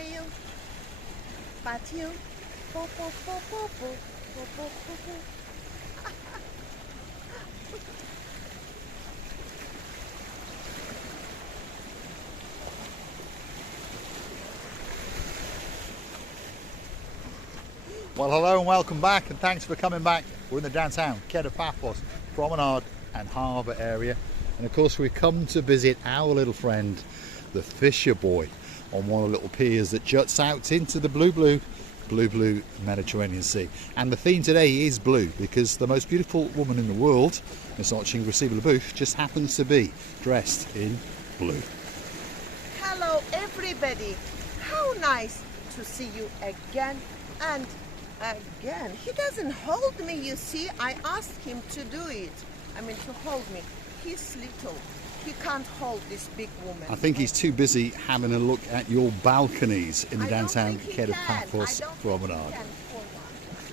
smile. Pat you. Po, po, po, po, po, po, po, po, po. Well, hello and welcome back, and thanks for coming back. We're in the downtown Kato Paphos Promenade and Harbour area, and of course we've come to visit our little friend, the Fisher Boy, on one of the little piers that juts out into the blue Mediterranean Sea. And the theme today is blue because the most beautiful woman in the world, Miss Oching Graceva, just happens to be dressed in blue. Hello everybody, how nice to see you again and again. He doesn't hold me, you see. I asked him to do it. I mean, to hold me. He's little. He can't hold this big woman. I think he's too busy having a look at your balconies in the downtown Kato Paphos Promenade.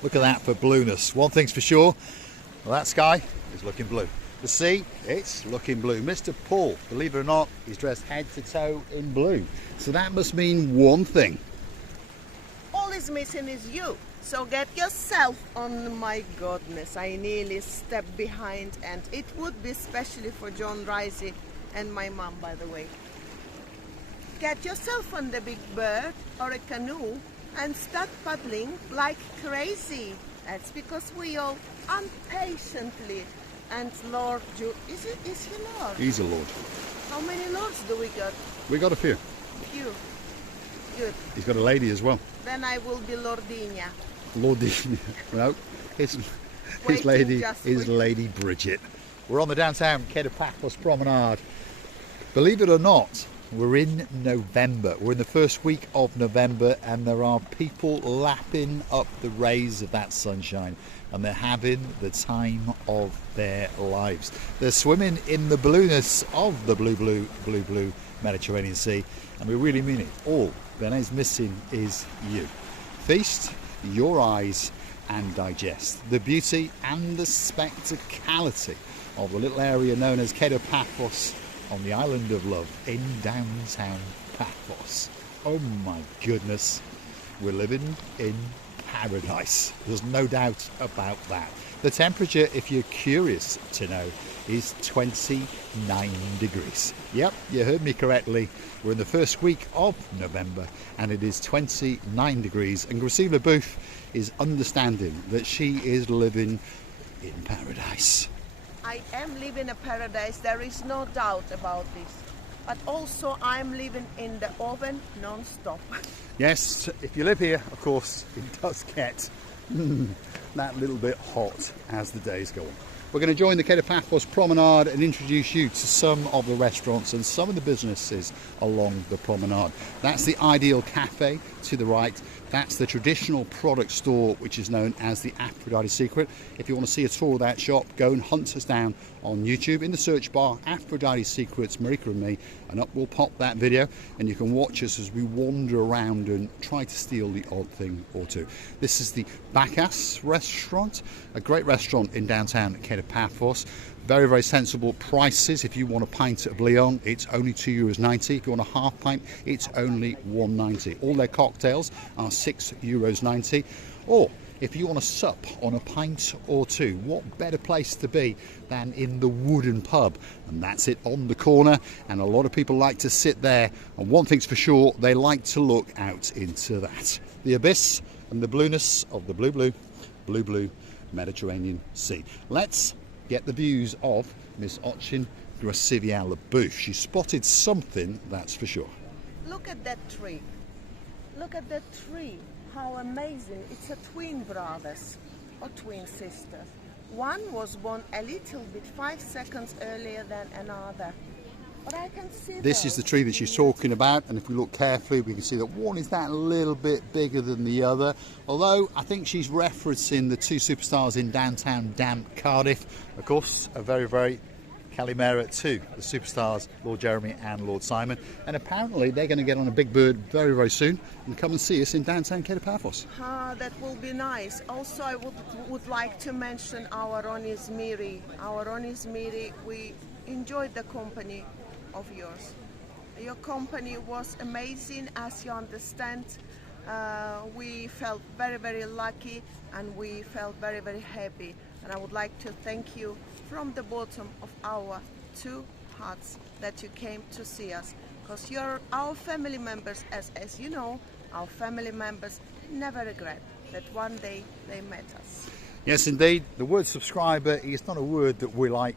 Look at that for blueness. One thing's for sure, well, that sky is looking blue. The sea, it's looking blue. Mr. Paul, believe it or not, he's dressed head to toe in blue. So that must mean one thing. All is missing is you. So get yourself on. My goodness, I nearly stepped behind, and it would be especially for John Risey and my mom, by the way. Get yourself on the big bird or a canoe and start paddling like crazy. That's because we all impatiently. And Lord, is he Lord? He's a lord. How many lords do we got? We got a few. Few. Good. He's got a lady as well. Then I will be Lordina. Lordina. No, his lady is Lady Bridget. We're on the downtown Kato Paphos Promenade. Believe it or not, we're in November. We're in the first week of November, and there are people lapping up the rays of that sunshine, and they're having the time of their lives. They're swimming in the blueness of the blue Mediterranean Sea, and we really mean it. All that is missing is you. Feast your eyes and digest the beauty and the spectacality of the little area known as Kato Paphos on the island of love in downtown Paphos. Oh my goodness, we're living in paradise. There's no doubt about that. The temperature, if you're curious to know, is 29 degrees. Yep, you heard me correctly. We're in the first week of November and it is 29 degrees, and Graceva Booth is understanding that she is living in paradise. I am living a paradise, there is no doubt about this. But also I'm living in the oven non-stop. Yes, if you live here, of course, it does get that little bit hot as the days go on. We're going to join the Kato Paphos Promenade and introduce you to some of the restaurants and some of the businesses along the promenade. That's the Ideal Cafe to the right. That's the traditional product store, which is known as the Aphrodite Secret. If you want to see a tour of that shop, go and hunt us down on YouTube in the search bar, Aphrodite Secrets, Marika and me, and up will pop that video, and you can watch us as we wander around and try to steal the odd thing or two. This is the Paphos restaurant, a great restaurant in downtown Kato Paphos. Very, very sensible prices. If you want a pint of Leon, it's only €2.90. If you want a half pint, it's only €1.90. All their cocktails are €6.90. Or if you want to sup on a pint or two, what better place to be than in the Wooden Pub? And that's it on the corner, and a lot of people like to sit there, and one thing's for sure, they like to look out into that. The abyss and the blueness of the blue Mediterranean Sea. Let's get the views of Miss Oching Graceva. She spotted something, that's for sure. Look at that tree. Look at that tree. How amazing. It's a twin brothers or twin sisters. One was born a little bit 5 seconds earlier than another. But I can see this is the tree that she's talking about, and if we look carefully we can see that one is that little bit bigger than the other, although I think she's referencing the two superstars in downtown damp Cardiff. Of course, a very, very Calimera to the superstars Lord Jeremy and Lord Simon, and apparently they're going to get on a big bird very, very soon and come and see us in downtown Kato Paphos. That will be nice. Also, I would like to mention our Ronnie's Miri. Our Ronnie's Miri, we enjoyed the company of yours. Your company was amazing, as you understand. We felt very, very lucky, and we felt very, very happy. And I would like to thank you from the bottom of our two hearts that you came to see us, because you're our family members. As you know, our family members never regret that one day they met us. Yes, indeed. The word subscriber is not a word that we like.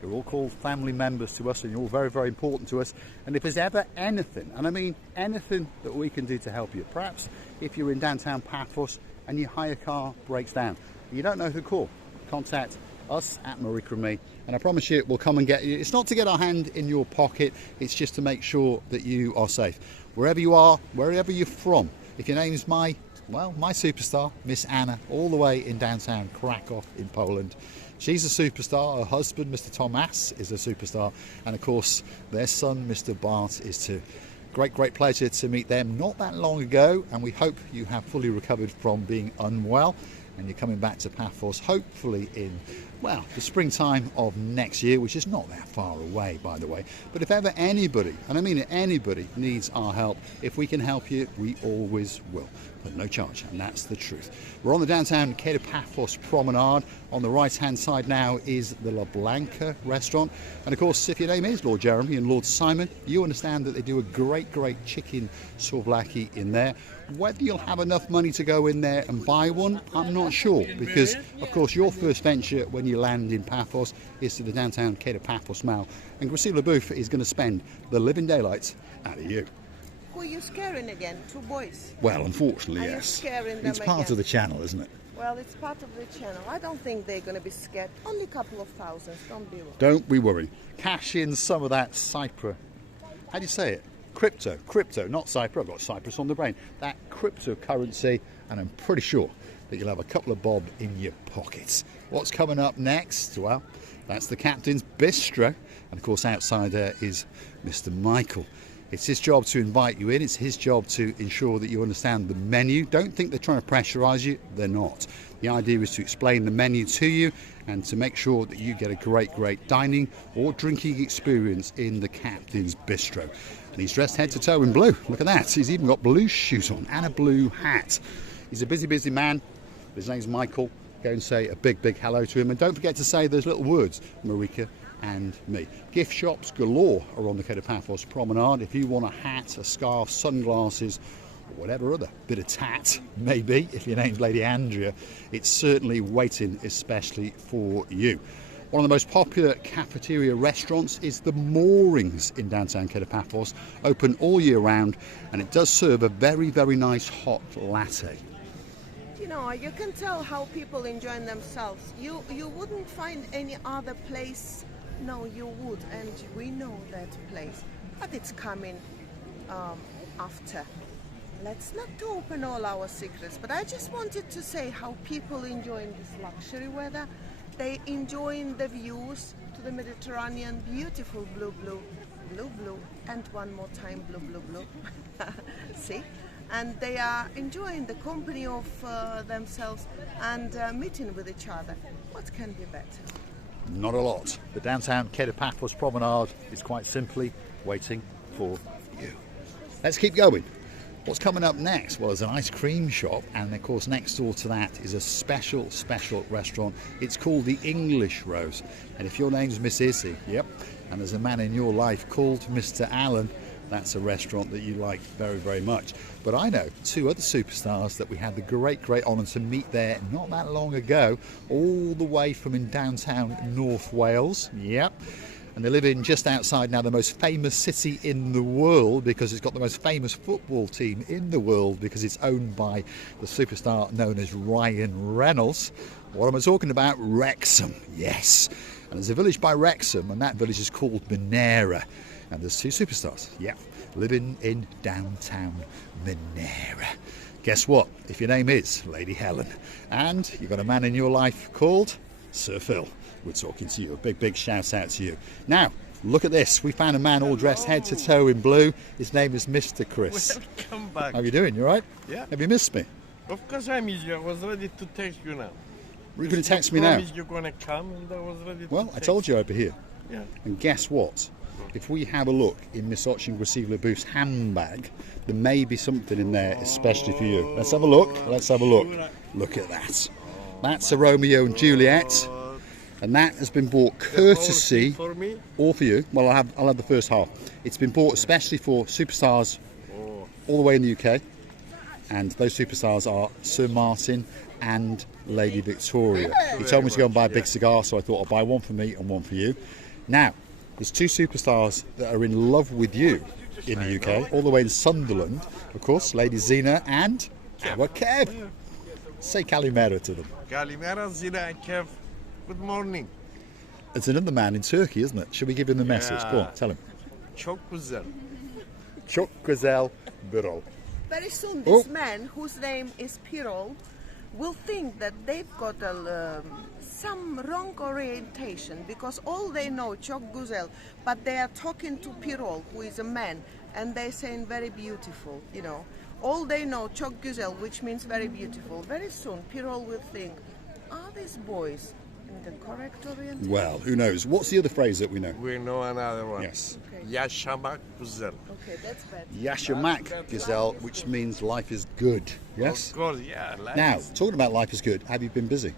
You're all called family members to us, and you're all very, very important to us. And if there's ever anything, and I mean anything, that we can do to help you, perhaps if you're in downtown Paphos and your hire car breaks down, you don't know who to call, contact us at Marika and me, and I promise you we'll come and get you. It's not to get our hand in your pocket, it's just to make sure that you are safe. Wherever you are, wherever you're from, if your name is my superstar, Miss Anna, all the way in downtown Krakow in Poland. She's a superstar. Her husband, Mr. Tomas, is a superstar. And of course, their son, Mr. Bart, is too. Great pleasure to meet them not that long ago. And we hope you have fully recovered from being unwell. And you're coming back to Paphos, hopefully in, well, the springtime of next year, which is not that far away, by the way. But if ever anybody, and I mean anybody, needs our help, if we can help you, we always will. But no charge, and that's the truth. We're on the downtown Kato Paphos Promenade. On the right-hand side now is the La Blanca restaurant. And of course, if your name is Lord Jeremy and Lord Simon, you understand that they do a great chicken souvlaki in there. Whether you'll have enough money to go in there and buy one, I'm not sure, because of course your first venture when you land in Paphos is to the downtown Kato Paphos Mall, and Gracila Booth is going to spend the living daylights out of you. Who are you scaring again? Two boys? Well, unfortunately, Are you yes. scaring them It's part again? of the channel, isn't it? Well, it's part of the channel. I don't think they're going to be scared. Only a couple of thousands. Don't be worried. Don't be worried. Cash in some of that Cyprus. How do you say it? Crypto, not Cyprus. I've got Cyprus on the brain. That cryptocurrency, and I'm pretty sure that you'll have a couple of bob in your pockets. What's coming up next? Well, that's the Captain's Bistro. And of course, outside there is Mr. Michael. It's his job to invite you in. It's his job to ensure that you understand the menu. Don't think they're trying to pressurise you. They're not. The idea is to explain the menu to you and to make sure that you get a great dining or drinking experience in the Captain's Bistro. And he's dressed head to toe in blue. Look at that. He's even got blue shoes on and a blue hat. He's a busy man. His name's Michael. Go and say a big hello to him. And don't forget to say those little words, Marika and me. Gift shops galore are on the Kato Paphos Promenade. If you want a hat, a scarf, sunglasses, or whatever other bit of tat, maybe, if your name's Lady Andrea, it's certainly waiting especially for you. One of the most popular cafeteria restaurants is the Moorings in downtown Kato Paphos, open all year round, and it does serve a very nice hot latte. You know, you can tell how people enjoy themselves. You wouldn't find any other place. No, you would, and we know that place, but it's coming after. Let's not open all our secrets, but I just wanted to say how people enjoying this luxury weather. They enjoying the views to the Mediterranean, beautiful blue, and one more time blue. See? And they are enjoying the company of themselves and meeting with each other. What can be better? Not a lot. The downtown Kato Paphos Promenade is quite simply waiting for you. Let's keep going. What's coming up next? Well, there's an ice cream shop, and of course next door to that is a special restaurant. It's called the English Rose. And if your name's Miss Izzy, yep, and there's a man in your life called Mr. Allen, that's a restaurant that you like very much. But I know two other superstars that we had the great honour to meet there not that long ago, all the way from in downtown North Wales. Yep. And they live in just outside now the most famous city in the world, because it's got the most famous football team in the world, because it's owned by the superstar known as Ryan Reynolds. What am I talking about? Wrexham, yes. And there's a village by Wrexham, and that village is called Monera. And there's two superstars, yeah, living in downtown Monera. Guess what? If your name is Lady Helen, and you've got a man in your life called Sir Phil, we're talking to you. A big shout out to you. Now, look at this. We found a man all dressed head to toe in blue. His name is Mr. Chris. Welcome back. How are you doing? You all right? Yeah. Have you missed me? Of course I miss you. I was ready to text you now. You're going to text me now? You're going to come, and I was ready to Well, I text. told you over here. Yeah. And guess what? if we have a look in Miss Grisivla Booth's handbag, there may be something in there especially for you. Let's have a look. Let's have a look. Look at that. That's a Romeo and Juliet, and that has been bought courtesy, For me? all for you. Well, I'll have the first half. It's been bought especially for superstars all the way in the UK, and those superstars are Sir Martin and Lady Victoria. He told me to go and buy a big cigar, so I thought I'll buy one for me and one for you. Now, there's two superstars that are in love with you in the UK, all the way in Sunderland, of course, Lady Zina and our Kev. Say Kalimera to them. Kalimera, Zina and Kev. Good morning. It's another man in Turkey, isn't it? Shall we give him the message? Go on, tell him. Çok güzel. Çok güzel Birol. Very soon, this man, whose name is Pirol, will think that they've got some wrong orientation, because all they know çok güzel, but they are talking to Pirol, who is a man, and they're saying very beautiful, you know. All they know çok güzel, which means very beautiful. Very soon, Pirol will think, are these boys in the correct orientation? Well, who knows? What's the other phrase that we know? We know another one. Yes. Okay. Yaşamak güzel. Okay, that's bad. Yashamak Gazelle, which means life is good. Yes? Of course, yeah. Now, talking about life is good, have you been busy?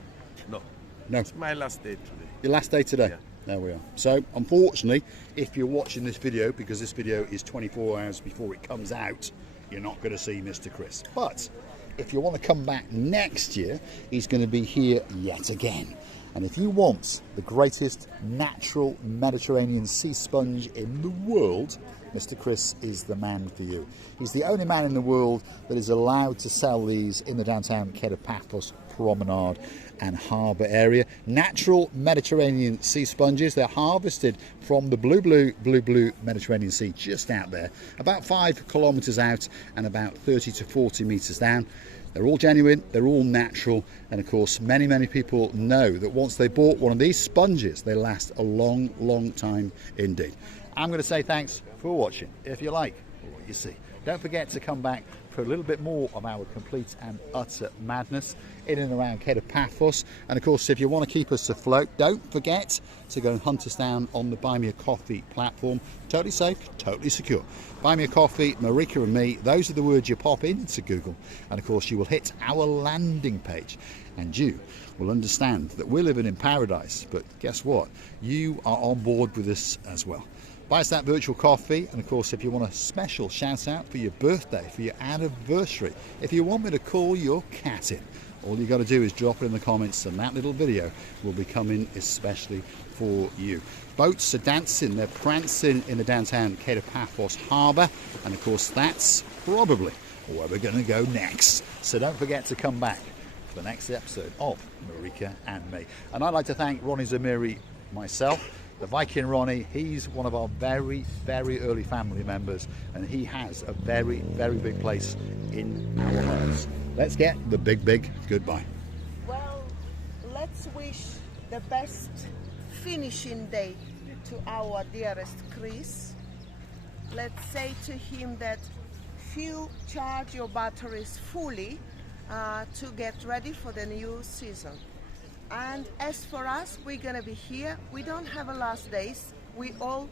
No. No. It's my last day today. Your last day today? Yeah. There we are. So, unfortunately, if you're watching this video, because this video is 24 hours before it comes out, you're not going to see Mr. Chris. But if you want to come back next year, he's going to be here yet again. And if you want the greatest natural Mediterranean sea sponge in the world, Mr. Chris is the man for you. He's the only man in the world that is allowed to sell these in the downtown Paphos Promenade and harbour area. Natural Mediterranean sea sponges. They're harvested from the blue Mediterranean Sea just out there, about 5 kilometres out and about 30 to 40 metres down. They're all genuine, they're all natural, and of course many people know that once they bought one of these sponges, they last a long time indeed. I'm going to say thanks for watching. If you like what you see, don't forget to come back for a little bit more of our complete and utter madness in and around Paphos. And of course, if you want to keep us afloat, don't forget to go and hunt us down on the Buy Me a Coffee platform. Totally safe, totally secure. Buy Me a Coffee, Marika and me, those are the words you pop into Google. And of course, you will hit our landing page and you will understand that we're living in paradise. But guess what? You are on board with us as well. Buy us that virtual coffee, and of course if you want a special shout out for your birthday, for your anniversary, if you want me to call your cat in, all you got to do is drop it in the comments and that little video will be coming especially for you. Boats are dancing, they're prancing in the downtown Paphos harbour, and of course that's probably where we're going to go next. So don't forget to come back for the next episode of Marika and me. And I'd like to thank Ronnie Zamiri, myself, the Viking Ronnie. He's one of our very early family members, and he has a very big place in our hearts. Let's get the big goodbye. Well, let's wish the best finishing day to our dearest Chris. Let's say to him that charge your batteries fully to get ready for the new season. And as for us, we're gonna be here. We don't have a last days. We all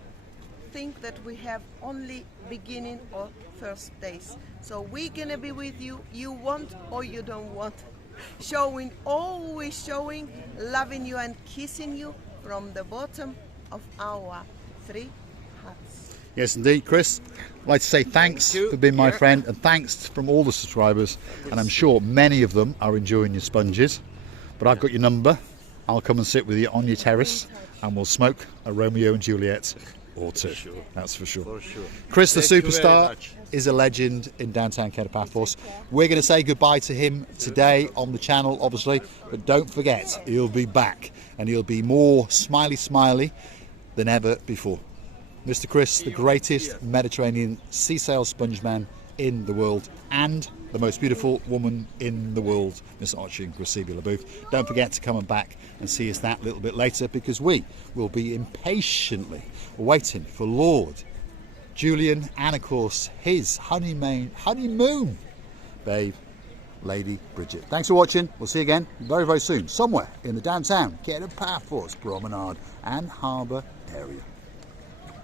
think that we have only beginning or first days. So we're gonna be with you. You want or you don't want. Always showing, loving you and kissing you from the bottom of our 3 hearts. Yes, indeed, Chris. I'd like to say thanks for being my friend, and thanks from all the subscribers. And I'm sure many of them are enjoying your sponges. But I've got your number. I'll come and sit with you on your terrace, and we'll smoke a Romeo and Juliet or two. That's for sure. Chris, the superstar, is a legend in downtown Paphos. We're going to say goodbye to him today on the channel, obviously, but don't forget, he'll be back, and he'll be more smiley than ever before. Mr. Chris, the greatest Mediterranean sea sail sponge man in the world, and the most beautiful woman in the world, Miss Grisivla Booth. Don't forget to come back and see us that little bit later, because we will be impatiently waiting for Lord Julian and of course his honeymoon babe, Lady Bridget. Thanks for watching. We'll see you again very soon, somewhere in the downtown Paphos Promenade and harbour area.